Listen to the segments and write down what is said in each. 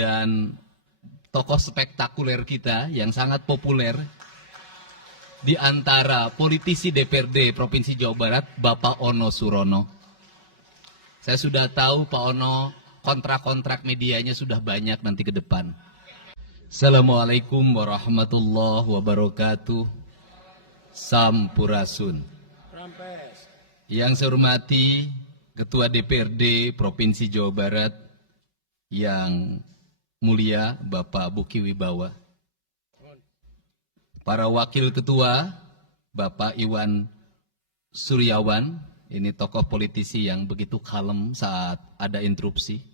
dan tokoh spektakuler kita yang sangat populer di antara politisi DPRD Provinsi Jawa Barat, Bapak Ono Surono. Saya sudah tahu Pak Ono kontrak-kontrak medianya sudah banyak nanti ke depan. Assalamualaikum warahmatullahi wabarakatuh. Sampurasun. Yang saya hormati Ketua DPRD Provinsi Jawa Barat yang mulia Bapak Buki Wibawa, para wakil ketua Bapak Iwan Suryawan, ini tokoh politisi yang begitu kalem saat ada interupsi.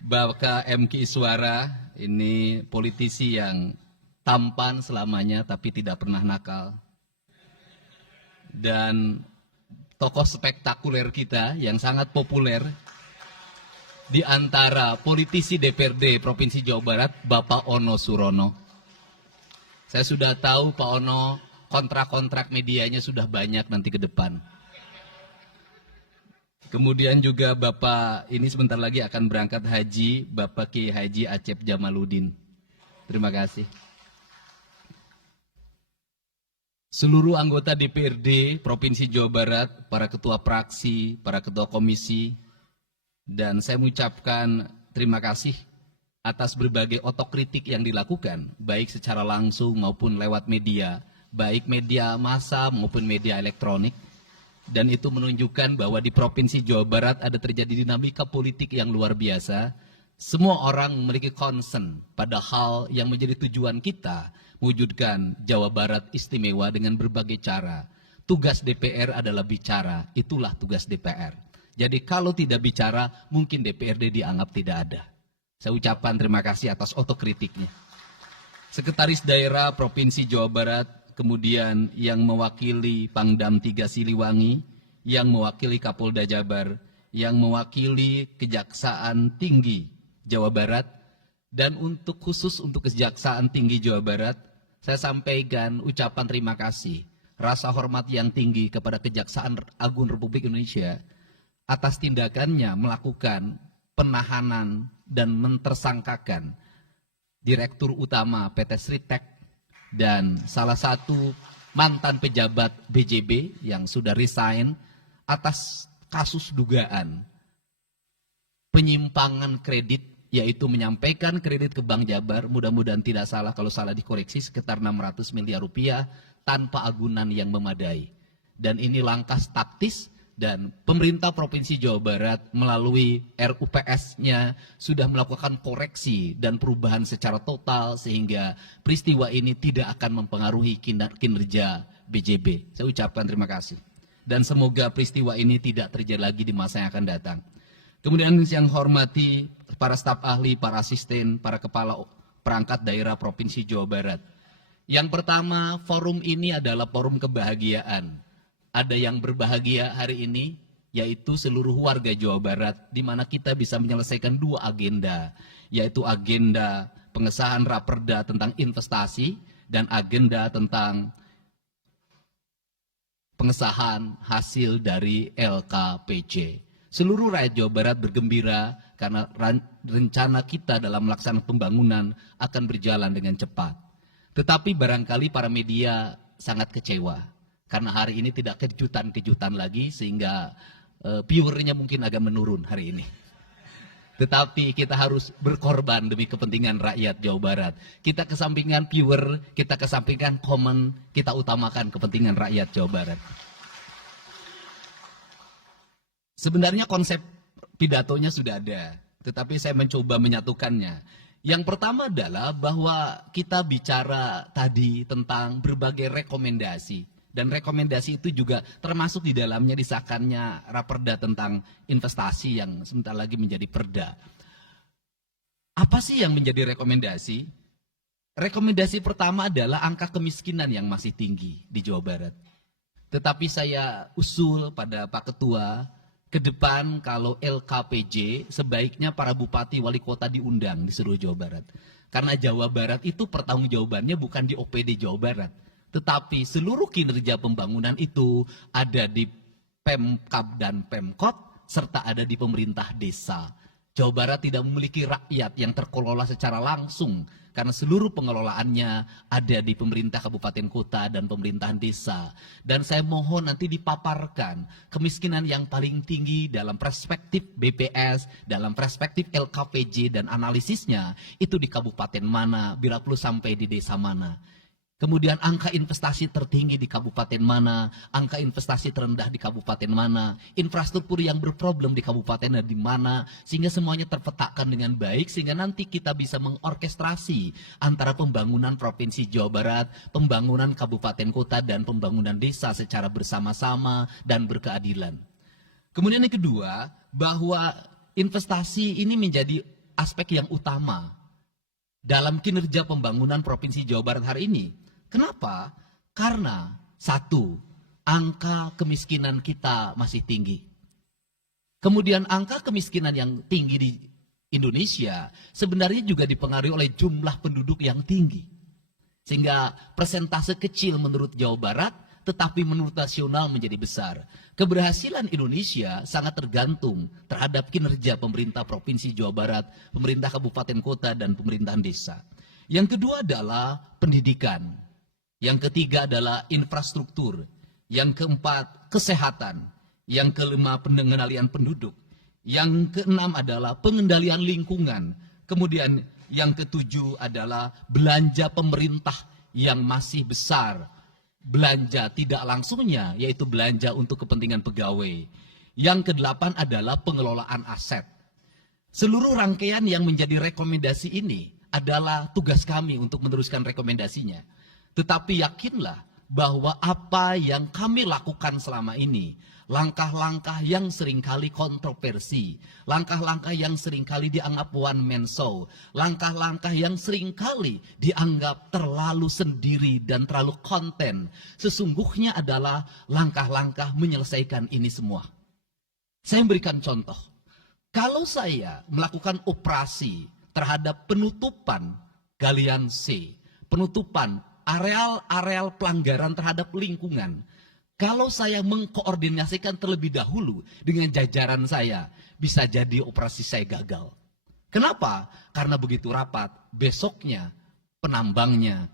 Bapak MK Iswara, ini politisi yang tampan selamanya tapi tidak pernah nakal. Dan tokoh spektakuler kita yang sangat populer di antara politisi DPRD Provinsi Jawa Barat, Bapak Ono Surono. Saya sudah tahu Pak Ono kontrak-kontrak medianya sudah banyak nanti ke depan. Kemudian juga Bapak ini sebentar lagi akan berangkat haji, Bapak Kiai Haji Acep Jamaluddin. Terima kasih. Seluruh anggota DPRD Provinsi Jawa Barat, para ketua praksi, para ketua komisi, dan saya mengucapkan terima kasih atas berbagai otokritik yang dilakukan, baik secara langsung maupun lewat media, baik media massa maupun media elektronik. Dan itu menunjukkan bahwa di Provinsi Jawa Barat ada terjadi dinamika politik yang luar biasa. Semua orang memiliki concern pada hal yang menjadi tujuan kita, mewujudkan Jawa Barat istimewa dengan berbagai cara. Tugas DPR adalah bicara, itulah tugas DPR. Jadi kalau tidak bicara, mungkin DPRD dianggap tidak ada. Saya ucapkan terima kasih atas otokritiknya. Sekretaris Daerah Provinsi Jawa Barat, kemudian yang mewakili Pangdam 3 Siliwangi, yang mewakili Kapolda Jabar, yang mewakili Kejaksaan Tinggi Jawa Barat, dan untuk khusus untuk Kejaksaan Tinggi Jawa Barat, saya sampaikan ucapan terima kasih, rasa hormat yang tinggi kepada Kejaksaan Agung Republik Indonesia atas tindakannya melakukan penahanan dan mentersangkakan Direktur Utama PT Sritek dan salah satu mantan pejabat BJB yang sudah resign atas kasus dugaan penyimpangan kredit, yaitu menyampaikan kredit ke Bank Jabar, mudah-mudahan tidak salah, kalau salah dikoreksi, sekitar 600 miliar rupiah tanpa agunan yang memadai. Dan ini langkah taktis, dan pemerintah Provinsi Jawa Barat melalui RUPS-nya sudah melakukan koreksi dan perubahan secara total sehingga peristiwa ini tidak akan mempengaruhi kinerja BJB. Saya ucapkan terima kasih. Dan semoga peristiwa ini tidak terjadi lagi di masa yang akan datang. Kemudian yang hormati para staf ahli, para asisten, para kepala perangkat daerah Provinsi Jawa Barat. Yang pertama, forum ini adalah forum kebahagiaan. Ada yang berbahagia hari ini, yaitu seluruh warga Jawa Barat, di mana kita bisa menyelesaikan dua agenda, yaitu agenda pengesahan raperda tentang investasi dan agenda tentang pengesahan hasil dari LKPJ. Seluruh rakyat Jawa Barat bergembira karena rencana kita dalam melaksanakan pembangunan akan berjalan dengan cepat. Tetapi barangkali para media sangat kecewa. Karena hari ini tidak kejutan-kejutan lagi sehingga viewernya mungkin agak menurun hari ini. Tetapi kita harus berkorban demi kepentingan rakyat Jawa Barat. Kita kesampingkan viewer, kita kesampingkan komen, kita utamakan kepentingan rakyat Jawa Barat. Sebenarnya konsep pidatonya sudah ada, tetapi saya mencoba menyatukannya. Yang pertama adalah bahwa kita bicara tadi tentang berbagai rekomendasi. Dan rekomendasi itu juga termasuk di dalamnya disahkannya raperda tentang investasi yang sebentar lagi menjadi perda. Apa sih yang menjadi rekomendasi? Rekomendasi pertama adalah angka kemiskinan yang masih tinggi di Jawa Barat. Tetapi saya usul pada Pak Ketua, ke depan kalau LKPJ sebaiknya para bupati wali kota diundang di seluruh Jawa Barat. Karena Jawa Barat itu pertanggungjawabannya bukan di OPD Jawa Barat. Tetapi seluruh kinerja pembangunan itu ada di Pemkab dan Pemkot, serta ada di pemerintah desa. Jawa Barat tidak memiliki rakyat yang terkelola secara langsung karena seluruh pengelolaannya ada di pemerintah kabupaten kota dan pemerintahan desa. Dan saya mohon nanti dipaparkan kemiskinan yang paling tinggi dalam perspektif BPS, dalam perspektif LKPJ dan analisisnya itu di kabupaten mana, bila perlu sampai di desa mana. Kemudian angka investasi tertinggi di kabupaten mana, angka investasi terendah di kabupaten mana, infrastruktur yang berproblem di kabupaten di mana, sehingga semuanya terpetakan dengan baik, sehingga nanti kita bisa mengorkestrasi antara pembangunan Provinsi Jawa Barat, pembangunan kabupaten kota, dan pembangunan desa secara bersama-sama dan berkeadilan. Kemudian yang kedua, bahwa investasi ini menjadi aspek yang utama dalam kinerja pembangunan Provinsi Jawa Barat hari ini. Kenapa? Karena satu, angka kemiskinan kita masih tinggi. Kemudian angka kemiskinan yang tinggi di Indonesia sebenarnya juga dipengaruhi oleh jumlah penduduk yang tinggi. Sehingga persentase kecil menurut Jawa Barat, tetapi menurut nasional menjadi besar. Keberhasilan Indonesia sangat tergantung terhadap kinerja pemerintah Provinsi Jawa Barat, pemerintah kabupaten kota, dan pemerintahan desa. Yang kedua adalah pendidikan. Yang ketiga adalah infrastruktur. Yang keempat, kesehatan. Yang kelima, pengendalian penduduk. Yang keenam adalah pengendalian lingkungan. Kemudian yang ketujuh adalah belanja pemerintah yang masih besar. Belanja tidak langsungnya, yaitu belanja untuk kepentingan pegawai. Yang kedelapan adalah pengelolaan aset. Seluruh rangkaian yang menjadi rekomendasi ini adalah tugas kami untuk meneruskan rekomendasinya. Tetapi yakinlah bahwa apa yang kami lakukan selama ini, langkah-langkah yang seringkali kontroversi, langkah-langkah yang seringkali dianggap one man show, langkah-langkah yang seringkali dianggap terlalu sendiri dan terlalu konten, sesungguhnya adalah langkah-langkah menyelesaikan ini semua. Saya memberikan contoh. Kalau saya melakukan operasi terhadap penutupan galian C, penutupan areal-areal pelanggaran terhadap lingkungan, kalau saya mengkoordinasikan terlebih dahulu dengan jajaran saya, bisa jadi operasi saya gagal. Kenapa? Karena begitu rapat, besoknya penambangnya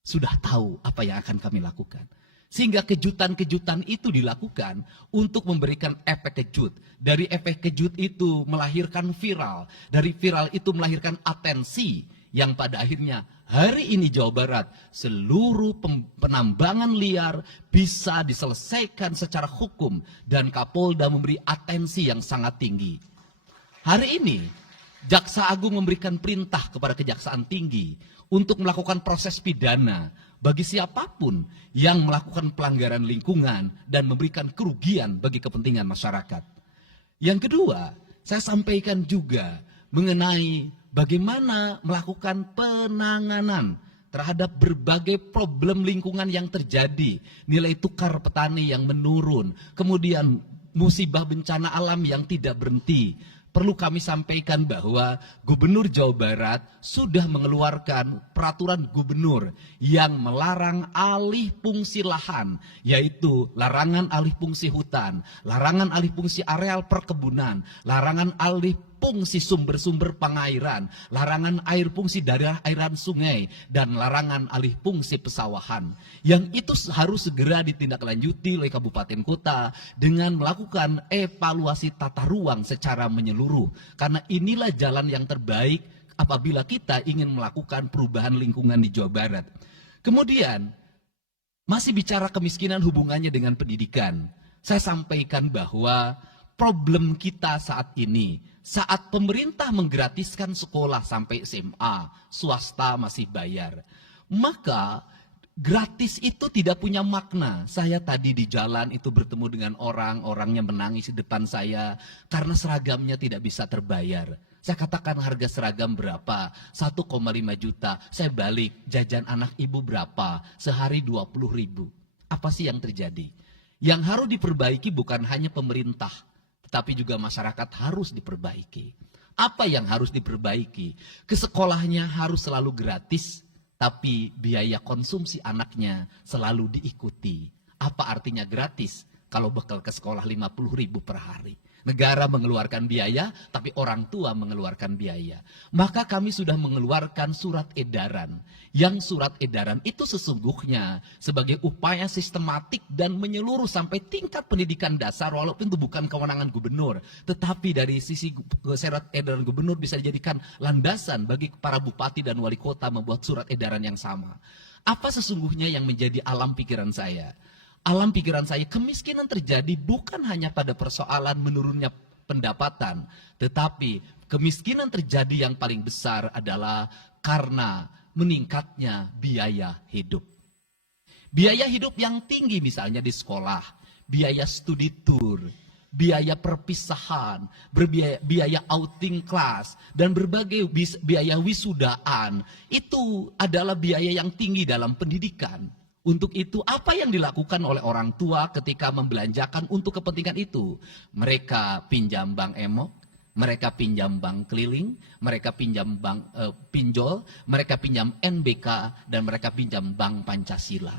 sudah tahu apa yang akan kami lakukan. Sehingga kejutan-kejutan itu dilakukan untuk memberikan efek kejut. Dari efek kejut itu melahirkan viral. Dari viral itu melahirkan atensi. Yang pada akhirnya hari ini Jawa Barat seluruh penambangan liar bisa diselesaikan secara hukum dan Kapolda memberi atensi yang sangat tinggi. Hari ini Jaksa Agung memberikan perintah kepada Kejaksaan Tinggi untuk melakukan proses pidana bagi siapapun yang melakukan pelanggaran lingkungan dan memberikan kerugian bagi kepentingan masyarakat. Yang kedua, saya sampaikan juga mengenai bagaimana melakukan penanganan terhadap berbagai problem lingkungan yang terjadi. Nilai tukar petani yang menurun, kemudian musibah bencana alam yang tidak berhenti. Perlu kami sampaikan bahwa Gubernur Jawa Barat sudah mengeluarkan peraturan gubernur yang melarang alih fungsi lahan, yaitu larangan alih fungsi hutan, larangan alih fungsi areal perkebunan, larangan alih fungsi sumber-sumber pengairan, larangan air fungsi daerah airan sungai, dan larangan alih fungsi pesawahan. Yang itu harus segera ditindaklanjuti oleh kabupaten kota dengan melakukan evaluasi tata ruang secara menyeluruh. Karena inilah jalan yang terbaik apabila kita ingin melakukan perubahan lingkungan di Jawa Barat. Kemudian, masih bicara kemiskinan hubungannya dengan pendidikan. Saya sampaikan bahwa problem kita saat ini, saat pemerintah menggratiskan sekolah sampai SMA, swasta masih bayar. Maka gratis itu tidak punya makna. Saya tadi di jalan itu bertemu dengan orangnya menangis di depan saya karena seragamnya tidak bisa terbayar. Saya katakan harga seragam berapa? 1,5 juta. Saya balik, jajan anak ibu berapa? Sehari 20.000. Apa sih yang terjadi? Yang harus diperbaiki bukan hanya pemerintah, tapi juga masyarakat harus diperbaiki. Apa yang harus diperbaiki? Ke sekolahnya harus selalu gratis, tapi biaya konsumsi anaknya selalu diikuti. Apa artinya gratis kalau bekal ke sekolah 50.000 per hari? Negara mengeluarkan biaya, tapi orang tua mengeluarkan biaya. Maka kami sudah mengeluarkan surat edaran. Yang surat edaran itu sesungguhnya sebagai upaya sistematik dan menyeluruh sampai tingkat pendidikan dasar, walaupun itu bukan kewenangan gubernur. Tetapi dari sisi surat edaran gubernur bisa dijadikan landasan bagi para bupati dan wali kota membuat surat edaran yang sama. Apa sesungguhnya yang menjadi alam pikiran saya? Alam pikiran saya, kemiskinan terjadi bukan hanya pada persoalan menurunnya pendapatan, tetapi kemiskinan terjadi yang paling besar adalah karena meningkatnya biaya hidup. Biaya hidup yang tinggi misalnya di sekolah, biaya studi tour, biaya perpisahan, biaya outing kelas, dan berbagai biaya wisudaan, itu adalah biaya yang tinggi dalam pendidikan. Untuk itu, apa yang dilakukan oleh orang tua ketika membelanjakan untuk kepentingan itu? Mereka pinjam bank emok, mereka pinjam bank keliling, mereka pinjam bank pinjol, mereka pinjam NBK, dan mereka pinjam bank Pancasila.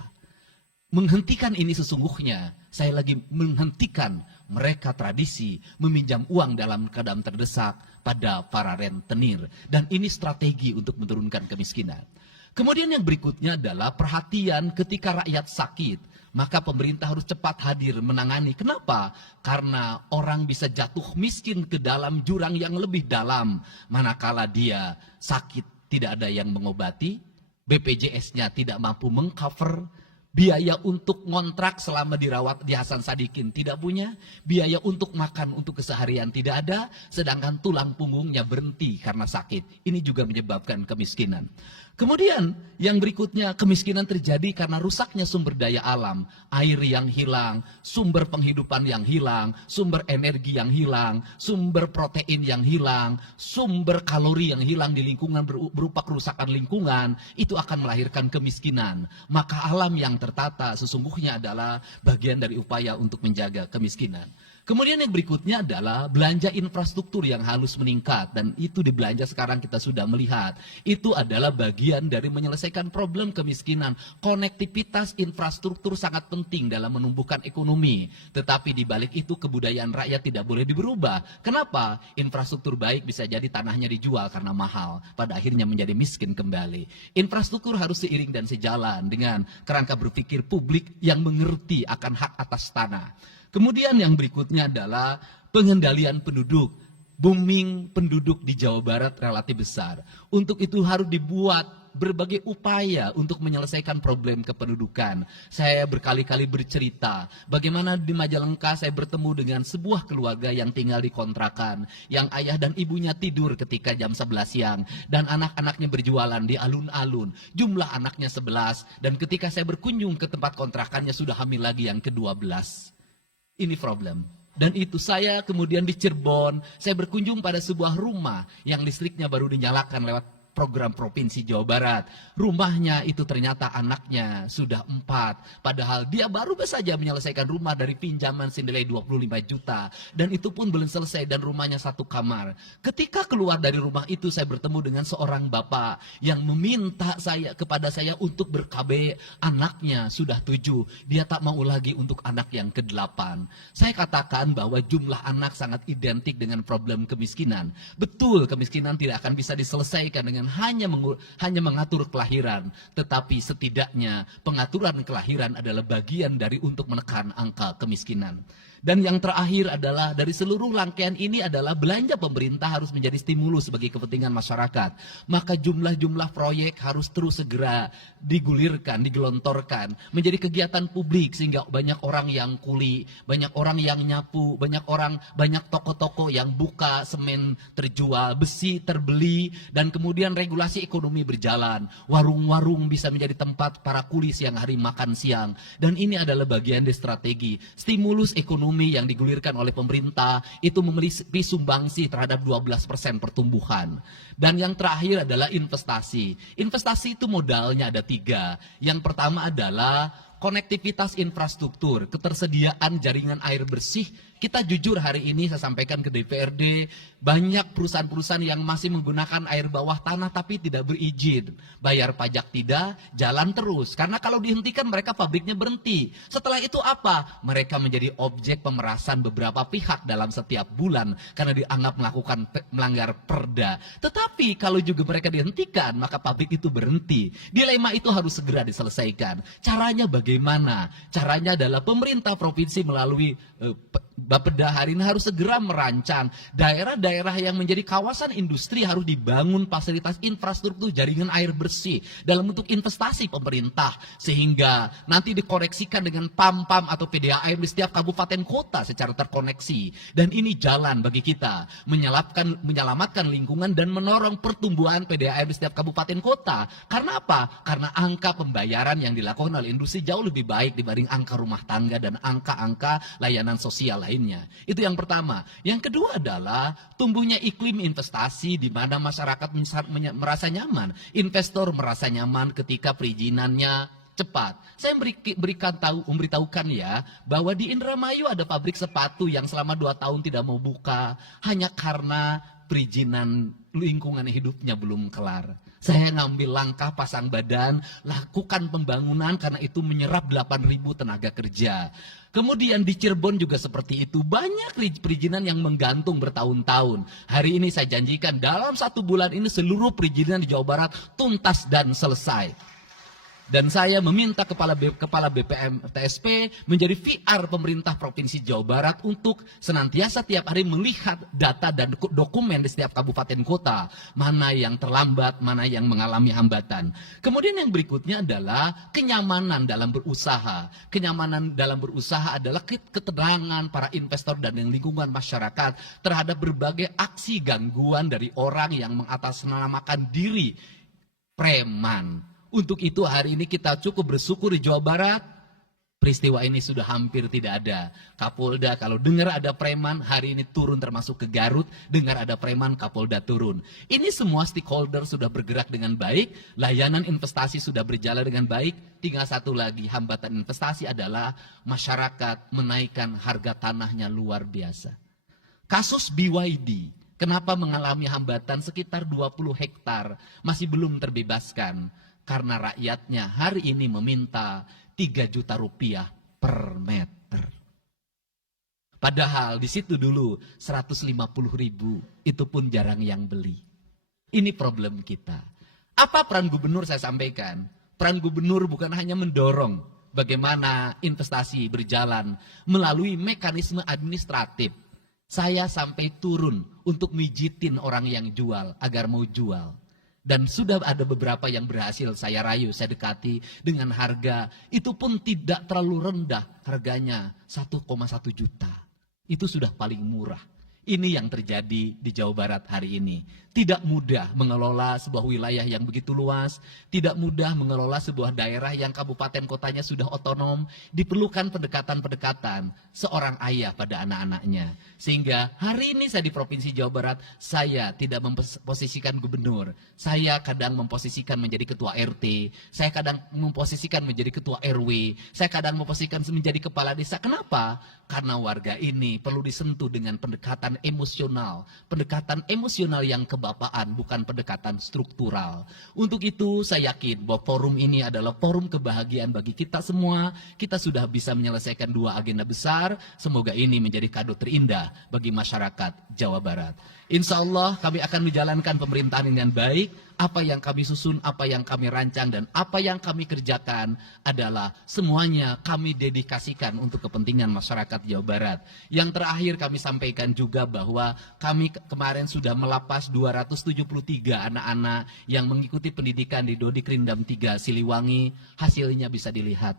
Menghentikan ini sesungguhnya, saya lagi menghentikan mereka tradisi meminjam uang dalam keadaan terdesak pada para rentenir. Dan ini strategi untuk menurunkan kemiskinan. Kemudian yang berikutnya adalah perhatian ketika rakyat sakit. Maka pemerintah harus cepat hadir menangani. Kenapa? Karena orang bisa jatuh miskin ke dalam jurang yang lebih dalam. Manakala dia sakit tidak ada yang mengobati, BPJS-nya tidak mampu mengcover, biaya untuk ngontrak selama dirawat di Hasan Sadikin tidak punya, biaya untuk makan untuk keseharian tidak ada, sedangkan tulang punggungnya berhenti karena sakit. Ini juga menyebabkan kemiskinan. Kemudian yang berikutnya, kemiskinan terjadi karena rusaknya sumber daya alam, air yang hilang, sumber penghidupan yang hilang, sumber energi yang hilang, sumber protein yang hilang, sumber kalori yang hilang di lingkungan berupa kerusakan lingkungan, itu akan melahirkan kemiskinan. Maka alam yang tertata sesungguhnya adalah bagian dari upaya untuk menjaga kemiskinan. Kemudian yang berikutnya adalah belanja infrastruktur yang harus meningkat, dan itu di belanja sekarang kita sudah melihat. Itu adalah bagian dari menyelesaikan problem kemiskinan. Konektivitas infrastruktur sangat penting dalam menumbuhkan ekonomi, tetapi di balik itu kebudayaan rakyat tidak boleh diberubah. Kenapa? Infrastruktur baik bisa jadi tanahnya dijual karena mahal, pada akhirnya menjadi miskin kembali. Infrastruktur harus seiring dan sejalan dengan kerangka berpikir publik yang mengerti akan hak atas tanah. Kemudian yang berikutnya adalah pengendalian penduduk. Booming penduduk di Jawa Barat relatif besar. Untuk itu harus dibuat berbagai upaya untuk menyelesaikan problem kependudukan. Saya berkali-kali bercerita bagaimana di Majalengka saya bertemu dengan sebuah keluarga yang tinggal di kontrakan, yang ayah dan ibunya tidur ketika jam 11 siang, dan anak-anaknya berjualan di alun-alun. Jumlah anaknya 11, dan ketika saya berkunjung ke tempat kontrakannya sudah hamil lagi yang ke-12. Ini problem. Dan itu saya kemudian di Cirebon, saya berkunjung pada sebuah rumah yang listriknya baru dinyalakan lewat program Provinsi Jawa Barat. Rumahnya itu ternyata anaknya sudah 4. Padahal dia baru saja menyelesaikan rumah dari pinjaman senilai 25 juta. Dan itu pun belum selesai dan rumahnya 1 kamar. Ketika keluar dari rumah itu saya bertemu dengan seorang bapak yang meminta kepada saya untuk ber-KB. Anaknya sudah 7. Dia tak mau lagi untuk anak yang ke-8. Saya katakan bahwa jumlah anak sangat identik dengan problem kemiskinan. Betul, kemiskinan tidak akan bisa diselesaikan dengan hanya mengatur kelahiran, tetapi setidaknya pengaturan kelahiran adalah bagian dari untuk menekan angka kemiskinan. Dan yang terakhir adalah dari seluruh rangkaian ini adalah belanja pemerintah harus menjadi stimulus bagi kepentingan masyarakat. Maka jumlah-jumlah proyek harus terus segera digulirkan, digelontorkan menjadi kegiatan publik sehingga banyak orang yang kuli, banyak orang yang nyapu, banyak toko-toko yang buka, semen terjual, besi terbeli, dan kemudian regulasi ekonomi berjalan. Warung-warung bisa menjadi tempat para kuli siang hari makan siang. Dan ini adalah bagian dari strategi stimulus ekonomi yang digulirkan oleh pemerintah itu memiliki sumbangsi terhadap 12% pertumbuhan. Dan yang terakhir adalah investasi. Investasi itu modalnya ada 3. Yang pertama adalah konektivitas infrastruktur, ketersediaan jaringan air bersih. Kita jujur hari ini saya sampaikan ke DPRD, banyak perusahaan-perusahaan yang masih menggunakan air bawah tanah tapi tidak berizin. Bayar pajak tidak, jalan terus. Karena kalau dihentikan mereka pabriknya berhenti. Setelah itu apa? Mereka menjadi objek pemerasan beberapa pihak dalam setiap bulan karena dianggap melanggar perda. Tetapi kalau juga mereka dihentikan, maka pabrik itu berhenti. Dilema itu harus segera diselesaikan. Caranya bagaimana? Caranya adalah pemerintah provinsi melalui Bapeda hari ini harus segera merancang daerah-daerah yang menjadi kawasan industri harus dibangun fasilitas infrastruktur jaringan air bersih dalam bentuk investasi pemerintah sehingga nanti dikoreksikan dengan PAM-PAM atau PDA air di setiap kabupaten kota secara terkoneksi. Dan ini jalan bagi kita menyelamatkan lingkungan dan menorong pertumbuhan PDA air di setiap kabupaten kota. Karena apa? Karena angka pembayaran yang dilakukan oleh industri jauh lebih baik dibanding angka rumah tangga dan angka-angka layanan sosial lainnya. Itu yang pertama. Yang kedua adalah tumbuhnya iklim investasi di mana masyarakat merasa nyaman. Investor merasa nyaman ketika perizinannya cepat. Saya memberitahukan ya bahwa di Indramayu ada pabrik sepatu yang selama 2 tahun tidak mau buka hanya karena perizinan lingkungan hidupnya belum kelar. Saya ngambil langkah pasang badan, lakukan pembangunan karena itu menyerap 8.000 tenaga kerja. Kemudian di Cirebon juga seperti itu, banyak perizinan yang menggantung bertahun-tahun. Hari ini saya janjikan dalam 1 bulan ini seluruh perizinan di Jawa Barat tuntas dan selesai. Dan saya meminta kepala BPM TSP menjadi VR pemerintah Provinsi Jawa Barat untuk senantiasa tiap hari melihat data dan dokumen di setiap kabupaten kota. Mana yang terlambat, mana yang mengalami hambatan. Kemudian yang berikutnya adalah kenyamanan dalam berusaha. Kenyamanan dalam berusaha adalah ketenangan para investor dan lingkungan masyarakat terhadap berbagai aksi gangguan dari orang yang mengatasnamakan diri preman. Untuk itu hari ini kita cukup bersyukur di Jawa Barat, peristiwa ini sudah hampir tidak ada. Kapolda kalau dengar ada preman, hari ini turun termasuk ke Garut, dengar ada preman, Kapolda turun. Ini semua stakeholder sudah bergerak dengan baik, layanan investasi sudah berjalan dengan baik, tinggal satu lagi hambatan investasi adalah masyarakat menaikkan harga tanahnya luar biasa. Kasus BYD, kenapa mengalami hambatan sekitar 20 hektar, masih belum terbebaskan. Karena rakyatnya hari ini meminta 3 juta rupiah per meter. Padahal di situ dulu 150.000, itu pun jarang yang beli. Ini problem kita. Apa peran gubernur saya sampaikan? Peran gubernur bukan hanya mendorong bagaimana investasi berjalan melalui mekanisme administratif. Saya sampai turun untuk mijitin orang yang jual agar mau jual. Dan sudah ada beberapa yang berhasil saya rayu, saya dekati dengan harga. Itu pun tidak terlalu rendah, harganya 1,1 juta. Itu sudah paling murah. Ini yang terjadi di Jawa Barat hari ini. Tidak mudah mengelola sebuah wilayah yang begitu luas. Tidak mudah mengelola sebuah daerah yang kabupaten kotanya sudah otonom. Diperlukan pendekatan-pendekatan seorang ayah pada anak-anaknya. Sehingga hari ini saya di Provinsi Jawa Barat, saya tidak memposisikan gubernur. Saya kadang memposisikan menjadi ketua RT. Saya kadang memposisikan menjadi ketua RW. Saya kadang memposisikan menjadi kepala desa. Kenapa? Karena warga ini perlu disentuh dengan pendekatan emosional. Pendekatan emosional yang kebapaan, bukan pendekatan struktural. Untuk itu saya yakin bahwa forum ini adalah forum kebahagiaan bagi kita semua. Kita sudah bisa menyelesaikan 2 agenda besar. Semoga ini menjadi kado terindah bagi masyarakat Jawa Barat. Insya Allah kami akan menjalankan pemerintahan dengan baik. Apa yang kami susun, apa yang kami rancang, dan apa yang kami kerjakan adalah semuanya kami dedikasikan untuk kepentingan masyarakat Jawa Barat. Yang terakhir kami sampaikan juga bahwa kami kemarin sudah melapas 273 anak-anak yang mengikuti pendidikan di Dodik Rindam 3 Siliwangi. Hasilnya bisa dilihat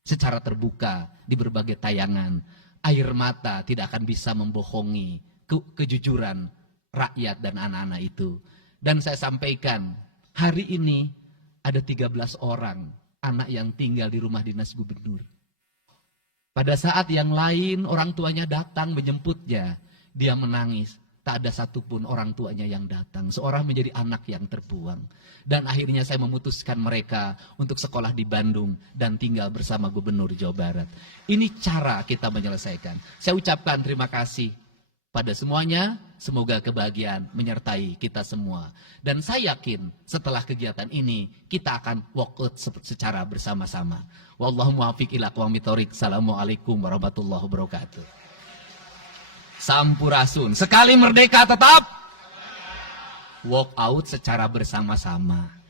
secara terbuka di berbagai tayangan. Air mata tidak akan bisa membohongi kejujuran rakyat dan anak-anak itu. Dan saya sampaikan, hari ini ada 13 orang anak yang tinggal di rumah dinas gubernur. Pada saat yang lain orang tuanya datang menjemputnya, dia menangis. tak ada satupun orang tuanya yang datang. Seorang menjadi anak yang terbuang. Dan akhirnya saya memutuskan mereka untuk sekolah di Bandung dan tinggal bersama Gubernur Jawa Barat. Ini cara kita menyelesaikan. Saya ucapkan terima kasih pada semuanya. Semoga kebahagiaan menyertai kita semua. Dan saya yakin setelah kegiatan ini kita akan walk out secara bersama-sama. Wallahu muwaffiq ila aqwamit thoriq. Assalamualaikum warahmatullahi wabarakatuh. Sampurasun. Sekali merdeka tetap walk out secara bersama-sama.